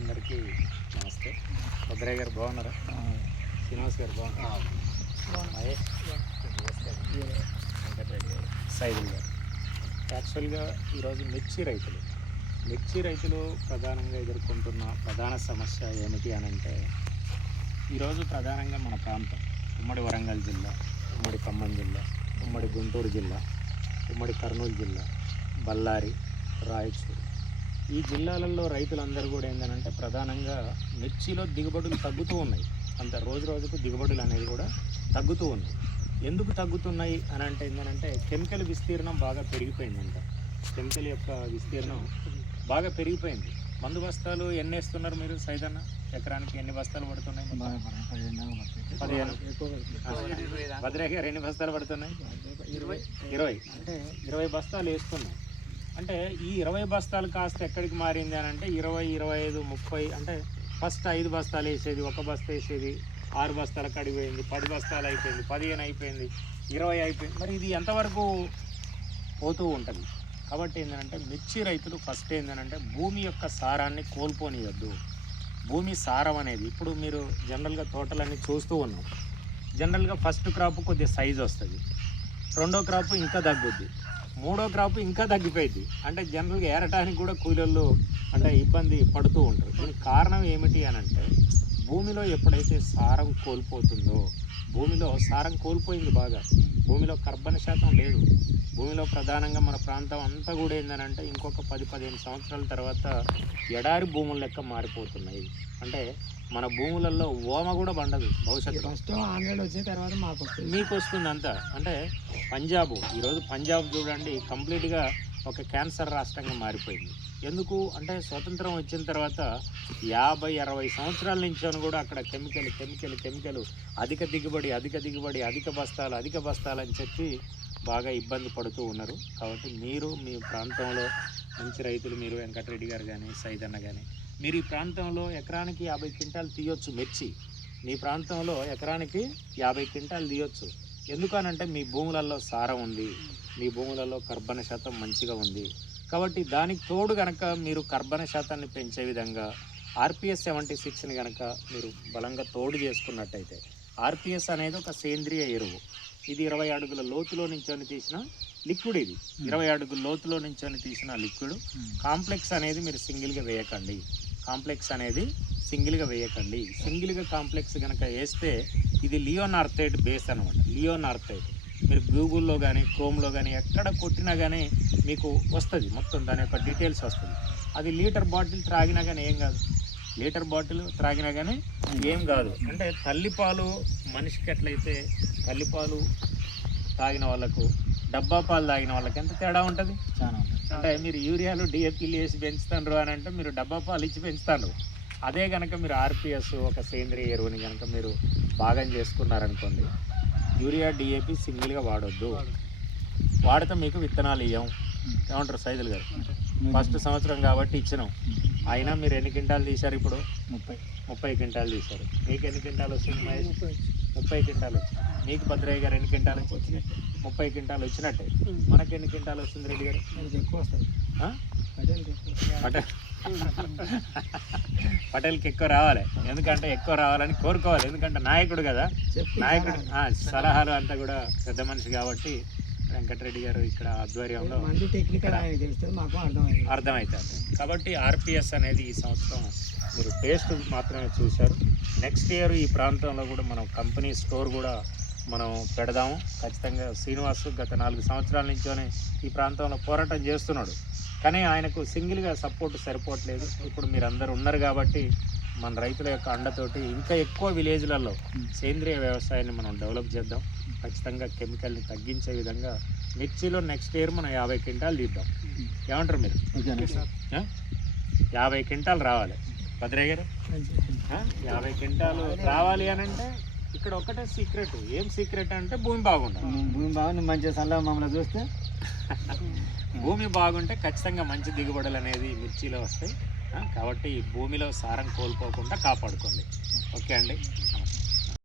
రైతులందరికీ నమస్తే. భద్రయ్య గారు బాగున్నారా? శ్రీనివాస్ గారు బాగున్నారా? మహేష్ వెంకటరెడ్డి గారు, సైదుల్ గారు. యాక్చువల్గా ఈరోజు మిర్చి రైతులు ప్రధానంగా ఎదుర్కొంటున్న ప్రధాన సమస్య ఏమిటి అని అంటే, ఈరోజు ప్రధానంగా మన ప్రాంతం ఉమ్మడి వరంగల్ జిల్లా, ఉమ్మడి ఖమ్మం జిల్లా, ఉమ్మడి గుంటూరు జిల్లా, ఉమ్మడి కర్నూలు జిల్లా, బళ్ళారి, రాయచూరు, ఈ జిల్లాలలో రైతులందరూ కూడా ఏంటంటే ప్రధానంగా మిర్చిలో దిగుబడులు తగ్గుతూ ఉన్నాయి. అంత రోజు రోజుకు దిగుబడులు అనేది కూడా తగ్గుతూ ఉన్నాయి. ఎందుకు తగ్గుతున్నాయి అని అంటే ఏంటంటే కెమికల్ విస్తీర్ణం బాగా పెరిగిపోయిందంట. కెమికల్ యొక్క విస్తీర్ణం బాగా పెరిగిపోయింది. మందు బస్తాలు ఎన్ని వేస్తున్నారు మీరు సైదన్న? ఎకరానికి ఎన్ని బస్తాలు పడుతున్నాయి? 15. భద్రయ్య గారు ఎన్ని బస్తాలు పడుతున్నాయి? 20. అంటే 20 బస్తాలు వేస్తున్నాయి. అంటే ఈ 20 బస్తాలు కాస్త ఎక్కడికి మారింది అని అంటే 20, 25, 30. అంటే ఫస్ట్ 5 బస్తాలు వేసేది, 1 బస్తా వేసేది, 6 బస్తాలకు అడిగిపోయింది, 10 బస్తాలు అయిపోయింది, 15 అయిపోయింది, 20 అయిపోయింది. మరి ఇది ఎంతవరకు పోతూ ఉంటుంది? కాబట్టి ఏంటంటే మిర్చి రైతులు ఫస్ట్ ఏంటంటే భూమి యొక్క సారాన్ని కోల్పోనియద్దు. భూమి సారం అనేది ఇప్పుడు మీరు జనరల్గా తోటలన్నీ చూస్తూ ఉన్నాం. జనరల్గా ఫస్ట్ క్రాప్ కొద్దిగా సైజు వస్తుంది, రెండో క్రాప్ ఇంకా తగ్గుద్ది, మూడో క్రాప్ ఇంకా తగ్గిపోయింది. అంటే జనరల్గా ఏరటానికి కూడా కూలీళ్ళు అంటే ఇబ్బంది పడుతూ ఉంటారు. దీనికి కారణం ఏమిటి అని అంటే భూమిలో ఎప్పుడైతే సారం కోల్పోతుందో, భూమిలో సారం కోల్పోయింది బాగా, భూమిలో కర్బన శాతం లేదు. భూమిలో ప్రధానంగా మన ప్రాంతం అంతా కూడా ఏంటంటే ఇంకొక 10-15 సంవత్సరాల తర్వాత ఎడారి భూముల లెక్క మారిపోతున్నాయి. అంటే మన భూములలో ఓమ కూడా పండదు భవిష్యత్తు. ఫస్ట్ 100 వచ్చిన తర్వాత మీకు వస్తుంది అంతా. అంటే పంజాబ్, ఈరోజు పంజాబ్ చూడండి కంప్లీట్గా ఒక క్యాన్సర్ రాష్ట్రంగా మారిపోయింది. ఎందుకు అంటే స్వతంత్రం వచ్చిన తర్వాత 50-60 సంవత్సరాల నుంచి కూడా అక్కడ కెమికల్ అధిక దిగుబడి, అధిక బస్తాలు అని చెప్పి బాగా ఇబ్బంది పడుతూ ఉన్నారు. కాబట్టి మీరు మీ ప్రాంతంలో మంచి రైతులు, మీరు వెంకటరెడ్డి గారు కానీ సైదన్న కానీ, మీరు ఈ ప్రాంతంలో ఎకరానికి 50 క్వింటాలు తీయొచ్చు మిర్చి. మీ ప్రాంతంలో ఎకరానికి 50 క్వింటాలు తీయొచ్చు. ఎందుకనంటే మీ భూములలో సారం ఉంది, మీ భూములలో కర్బన శాతం మంచిగా ఉంది. కాబట్టి దానికి తోడు కనుక మీరు కర్బన శాతాన్ని పెంచే విధంగా RPS 76ని కనుక మీరు బలంగా తోడు చేసుకున్నట్టయితే, RPS అనేది ఒక సేంద్రియ ఎరువు. ఇది 20 అడుగుల లోతులో నుంచొని తీసిన లిక్విడ్. ఇది 20 అడుగుల లోతులో నుంచొని తీసిన లిక్విడ్. కాంప్లెక్స్ అనేది మీరు సింగిల్గా వేయకండి. సింగిల్గా కాంప్లెక్స్ కనుక వేస్తే ఇది లియోనార్థైడ్ బేస్ అనమాట. లియోనార్థైడ్ మీరు గూగుల్లో కానీ క్రోమ్లో కానీ ఎక్కడ కొట్టినా కానీ మీకు వస్తుంది, మొత్తం దాని యొక్క డీటెయిల్స్ వస్తుంది. అది లీటర్ బాటిల్ త్రాగినా కానీ ఏం కాదు. అంటే తల్లిపాలు మనిషికి ఎట్లయితే తల్లిపాలు తాగిన వాళ్ళకు డబ్బా పాలు తాగిన వాళ్ళకి ఎంత తేడా ఉంటుంది? చాలా ఉంటుంది. అంటే మీరు యూరియాలు DAPలు వేసి పెంచుతారు అని అంటే మీరు డబ్బా పాలు ఇచ్చి పెంచుతారు. అదే కనుక మీరు RPS ఒక సేంద్రియ ఎరువుని కనుక మీరు భాగం చేసుకున్నారనుకోండి, యూరియా DAP సింగిల్గా వాడొద్దు. వాడితే మీకు విత్తనాలు ఇవ్వం. ఏమంటారు సైదుల్ గారు? ఫస్ట్ సంవత్సరం కాబట్టి ఇచ్చినాం. అయినా మీరు ఎన్ని క్వింటాలు తీశారు? ఇప్పుడు 30 క్వింటాలు తీశారు. మీకు ఎన్ని క్వింటాలు వస్తుంది మహేష్? 30 క్వింటాలు వచ్చింది. మీకు భద్రయ్య గారు ఎన్ని క్వింటాలు వచ్చినాయి? 30 క్వింటాలు వచ్చినట్టే. మనకి ఎన్ని క్వింటాలు వస్తుంది రెడ్డి గారు? ఎక్కువ వస్తుంది. పటేల్కి ఎక్కువ రావాలి. ఎందుకంటే ఎక్కువ రావాలని కోరుకోవాలి. ఎందుకంటే నాయకుడు కదా, నాయకుడు సలహాలు అంతా కూడా పెద్ద మనిషి కాబట్టి వెంకటరెడ్డి గారు ఇక్కడ ఆధ్వర్యంలో అర్థమవుతుంది. కాబట్టి RPS అనేది ఈ సంవత్సరం మీరు టేస్ట్ మాత్రమే చూశారు. నెక్స్ట్ ఇయర్ ఈ ప్రాంతంలో కూడా మనం కంపెనీ స్టోర్ కూడా మనం పెడదాము ఖచ్చితంగా. శ్రీనివాస్ గత 4 సంవత్సరాల నుంచోనే ఈ ప్రాంతంలో పోరాటం చేస్తున్నాడు, కానీ ఆయనకు సింగిల్గా సపోర్ట్ సరిపోవట్లేదు. ఇప్పుడు మీరు అందరు ఉన్నారు కాబట్టి మన రైతుల యొక్క అండతోటి ఇంకా ఎక్కువ విలేజ్లలో సేంద్రియ వ్యవసాయాన్ని మనం డెవలప్ చేద్దాం. ఖచ్చితంగా కెమికల్ని తగ్గించే విధంగా మిర్చిలో నెక్స్ట్ ఇయర్ మనం 50 క్వింటాలు తీద్దాం. ఏమంటారు మీరు? 50 క్వింటాలు రావాలి భద్రయ్య గారు. 50 క్వింటాలు రావాలి అని అంటే ఇక్కడ ఒకటే సీక్రెట్. ఏం సీక్రెట్ అంటే భూమి బాగుండాలి. భూమి బాగుంది, మంచిగా చల్లగా మమ్మల్ని చూస్తే భూమి బాగుంటే ఖచ్చితంగా మంచి దిగుబడులు అనేది మిర్చిలో వస్తాయి. కాబట్టి భూమిలో సారం కోల్పోకుండా కాపాడుకోండి. ఓకే అండి, నమస్తే.